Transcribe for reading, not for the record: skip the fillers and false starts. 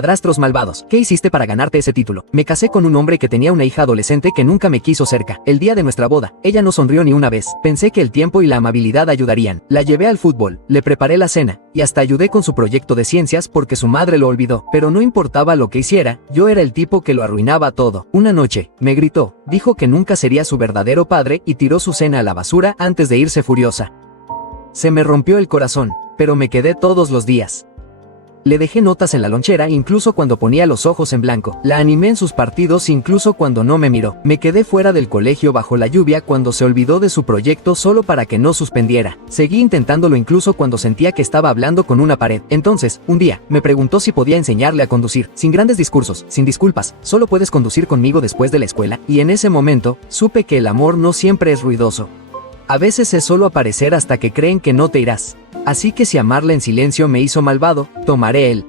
Padrastros malvados. ¿Qué hiciste para ganarte ese título? Me casé con un hombre que tenía una hija adolescente que nunca me quiso cerca. El día de nuestra boda, ella no sonrió ni una vez. Pensé que el tiempo y la amabilidad ayudarían. La llevé al fútbol, le preparé la cena, y hasta ayudé con su proyecto de ciencias porque su madre lo olvidó. Pero no importaba lo que hiciera, yo era el tipo que lo arruinaba todo. Una noche, me gritó, dijo que nunca sería su verdadero padre y tiró su cena a la basura antes de irse furiosa. Se me rompió el corazón, pero me quedé todos los días. Le dejé notas en la lonchera incluso cuando ponía los ojos en blanco. La animé en sus partidos incluso cuando no me miró. Me quedé fuera del colegio bajo la lluvia cuando se olvidó de su proyecto solo para que no suspendiera. Seguí intentándolo incluso cuando sentía que estaba hablando con una pared. Entonces, un día, me preguntó si podía enseñarle a conducir. Sin grandes discursos, sin disculpas, solo puedes conducir conmigo después de la escuela. Y en ese momento, supe que el amor no siempre es ruidoso. A veces es solo aparecer hasta que creen que no te irás. Así que si amarla en silencio me hizo malvado, tomaré él.